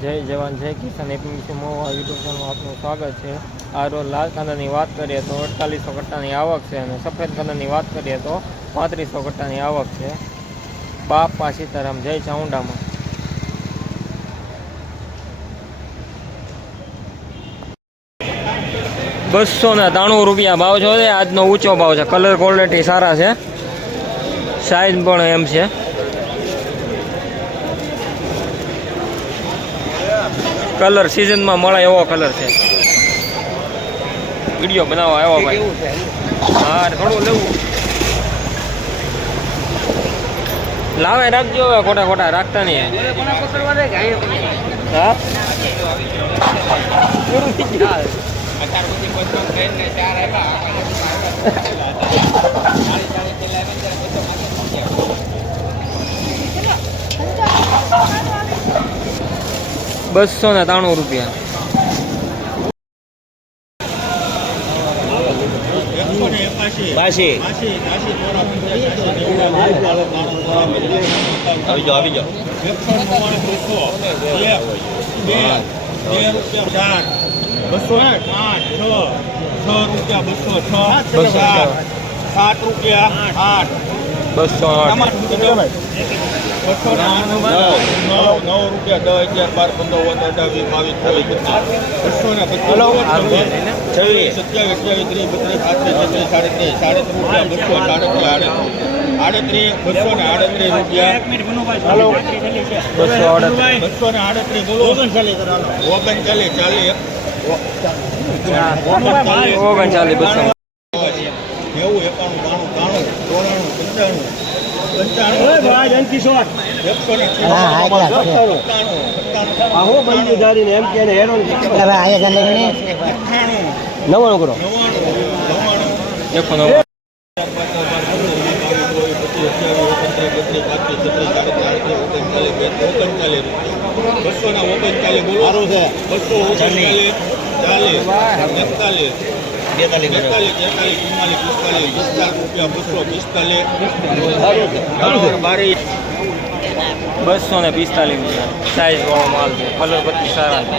જય જવાન, જય કિસાન. એપીસી મોવા યુટ્યુબ ચેનલમાં આપનું સ્વાગત છે. આ રોજ લાલ કાંદાની વાત કરીએ તો અડતાલીસો કટ્ટાની આવક છે અને સફેદ કાંદાની વાત કરીએ તો પાંત્રીસો કટ્ટાની આવક છે. બાપા સીતારામ, જય ચાઉંડામાં બસો ને ત્રાણું રૂપિયા ભાવ છે. આજનો ઊંચો ભાવ છે. કલર ક્વોલિટી સારા છે. સાઈઝ પણ એમ છે. કલર સિઝનમાં મળે એવો કલર છે. વીડિયો બનાવો આવ્યો ભાઈ. હા થોડું લેવું. લાવે રાખજો હવે ખોટા ખોટા રાખતા નહીં. હા? પૂરું થઈ ગયું. બસો ને ત્રાણું રૂપિયા. બાસી. આવી જાઓ આવી જાઓ. બસો પાંચ છ છ રૂપિયા બસો છ સાત રૂપિયા આઠ. બસો આઠ. નવ રૂપિયા દસ અગિયાર બાર પંદર પંદર અઢાર વીસ બાવીસ ને પચીસ સત્યાવીસ અઠ્યાવીસ ત્રીસ બત્રીસ પાંત્રીસ છત્રીસ સાડત્રીસ સાડત્રીસ રૂપિયા બસો સાડત્રીસ આડત્રીસ આડત્રીસ બસો ને આડત્રીસ રૂપિયા બસો બસો ને આડત્રીસ બોલો ઓગણચાલીસ ઓગણચાલીસ ચાલીસ ઓગણચાલીસ બસો નેવું એકાણું બાણું ત્રાણું ચોરાણું પંચાણું પંચાણું એકસો ને હા, હા, એકલા છે. સત્તાણું, સત્તાણું, હવે આયા જાને ગણી અઠ્ઠાણું, નવ્વાણું કરો બસો ના ઓગણચાલીસ બોલો બસો ઓગણચાલીસ ચાલીસ એકતાલીસ બેતાલીસ કરો. ચુમ્માલીસ પિસ્તાલીસ રૂપિયા બસો પિસ્તાલીસ. બારીસ બસો ને પિસ્તાલીસ રૂપિયા. સાઈઝ વાળો માલ છે. કલર બધી સારા છે.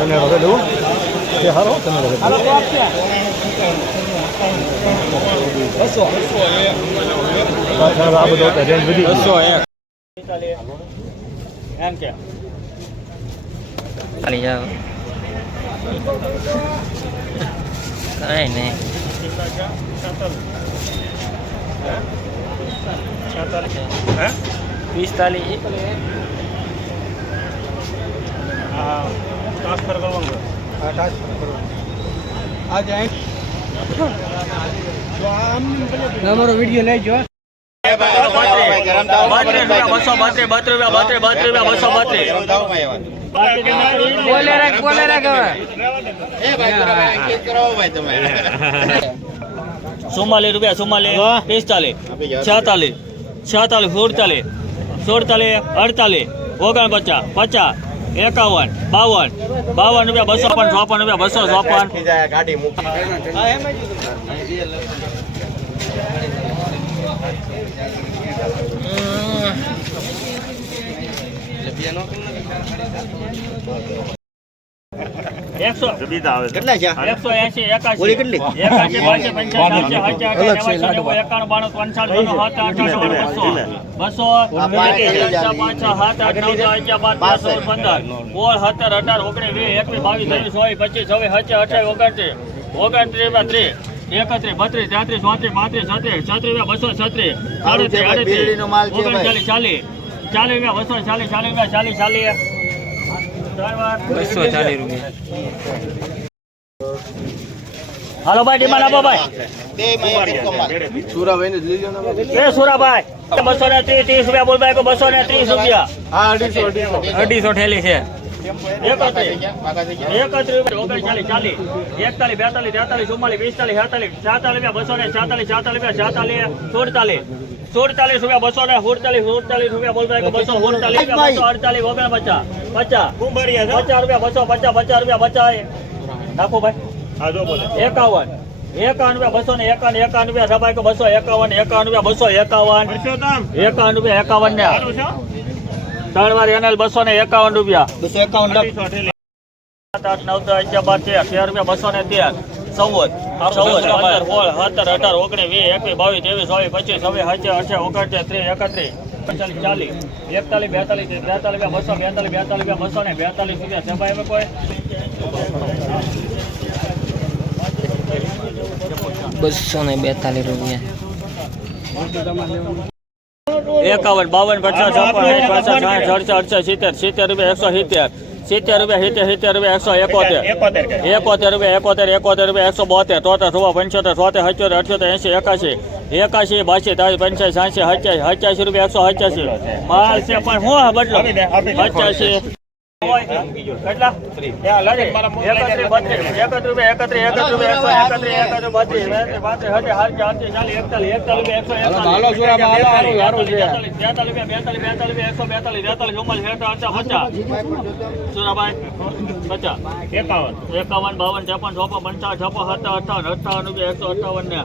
અને હવે લેવું તે હારો તમે આ બધો કઈ નહીં પિસ્તાલીસ ટ્રાન્સફર કરવાનું હા ટ્રાન્સફર કરવાનું આજે અમારો વીડિયો લેજો બસો બત્રીસ બત્રીસ રૂપિયા બત્રીસ બત્રીસ રૂપિયા બસો બત્રીસ બોલે રાખ બોલે રાખ હવે. ચુમ્માલીસ રૂપિયા ચુમ્માલીસ પિસ્તાલીસ છેતાલીસ છેતાલીસ સુડતાલીસ સુડતાલીસ અડતાલીસ ઓગણપચાસ પચાસ એકાવન બાવન. બાવન રૂપિયા બસો પણ ચોપન રૂપિયા બસો ચોપન. એકસો. કેટલા છે? એકસો એસી ઓલી કેટલી? બાસી આઠસી નેવાસી નેવું એકાણું બાણું પંચાણું સાત આઠ બસો બસો પાંચ સાત આઠ નવ અગિયાર બાર ચૌદ પંદર સોળ સત્તર અઢાર ઓગણીસ વીસ એકવીસ બાવીસ ત્રેવીસ ચોવીસ પચીસ છવ્વીસ સત્યાવીસ અઠાવીસ ઓગણત્રીસ ઓગણત્રીસ ત્રીસ એકત્રીસ બત્રીસ તેત્રીસ ચોત્રીસ પાંત્રીસ છત્રીસ છત્રીસ બસો છત્રીસ સાડત્રીસ આડત્રીસ ઓગણચાલીસ ચાલીસ ચાલીસ બસો ચાલીસ ચાલીસ ચાલીસ ચાલીસ બસો ચાલીસ રૂપિયા હાલો ભાઈ ડિમાન્ડ આપો ભાઈ સુરાભાઈ બસો ને ત્રીસ રૂપિયા. બોલ ભાઈ બસો ને ત્રીસ રૂપિયા અઢીસો ઠેલી છે. એકતાલીસ બેતાલીસ તેતાલીસ સુડતાલીસ રૂપિયા બસો ને સુડતાલીસ સુડતાલીસ રૂપિયા બોલતા બસો સુડતાલીસ બસો અડતાલીસ ઓગણ પચાસ પચાસ પચાસ રૂપિયા બસો પચાસ પચાસ રૂપિયા પચાસ નાખો ભાઈ એકાવન એકાવન રૂપિયા બસો ને એકાવન એકાવન રૂપિયા બસો એકાવન એકાવન રૂપિયા બસો એકાવન એકાવન રૂપિયા એકાવન ને ત્રણ વાર એનએલ બસો ને એકાવન રૂપિયા. બસો એકાવન સાત આઠ નવ દસ અગિયાર બાર તેર તેર રૂપિયા બસો ને તેર. ચૌદ. ચૌદ પંદર સોળ સત્તર અઢાર ઓગણીસ વીસ એકવીસ બાવીસ ત્રેવીસ ચોવીસ પચીસ છવ્વીસ સત્યાવીસ અઠ્યાવીસ ઓગણત્રીસ ત્રીસ એકત્રીસ. પચાલીસ ચાલીસ. એકતાલીસ બેતાલીસ બેતાલીસ બસો બેતાલીસ બેતાલીસ બસો ને બેતાલીસ રૂપિયા. છે એમ કોઈ? બસો ને બેતાલીસ રૂપિયા. એકાવન બાવન પચાસ છપ્પન પચાસ સાઠ અડસઠ અડસઠ સિત્તેર સિત્તેર રૂપિયા એકસો સિત્તેર. સિત્તેર રૂપિયા સિત્તેર સિત્તેર રૂપિયા એકસો એકોતેર. એકોતેર રૂપિયા એકોતેર એકોતેર રૂપિયા એકસો બોતેર તોતેર સોળ પંચોતેર સોતેર સત્યોતેર અઠ્યોતેર એંસી એકાશી. એકાશી બાસી ત્રાસી પંચાસી સાંસી સત્યાસી સત્યાસી રૂપિયા એકસો સત્યાસી. માલ છે પણ હું બદલો? સત્યાસી એકાવન બાવન ત્રેપન ચોપન પંચાવન છપ્પન સત્તાવન અઠાવન અઠાવન એકસો અઠાવન ને.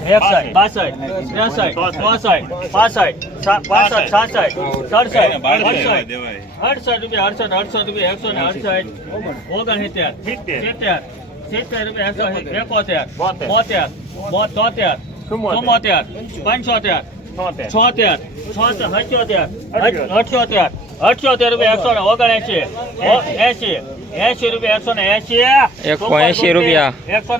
એકસઠ બાસઠ ત્રેસઠ ચોસઠ પાસઠ પાસઠ સાસઠ સડસઠ અડસઠ અડસઠ રૂપિયા અડસઠ અડસઠ રૂપિયા એકસો ને અડસઠ ઓગણસિત્તેર સિત્તેર સિત્તેર રૂપિયા એકસો એકોતેર બોતેર બો- તોતેર ચુમ્મોતેર પંચોતેર છોતેર અઠ્યોતેર અઠ્યોતેર અઠ્યોતેર રૂપિયા એકસો ને ઓગણએંશી ઓ- એંશી એંશી રૂપિયા એકસો ને એંશી એકસો એંશી રૂપિયા. એકસો ને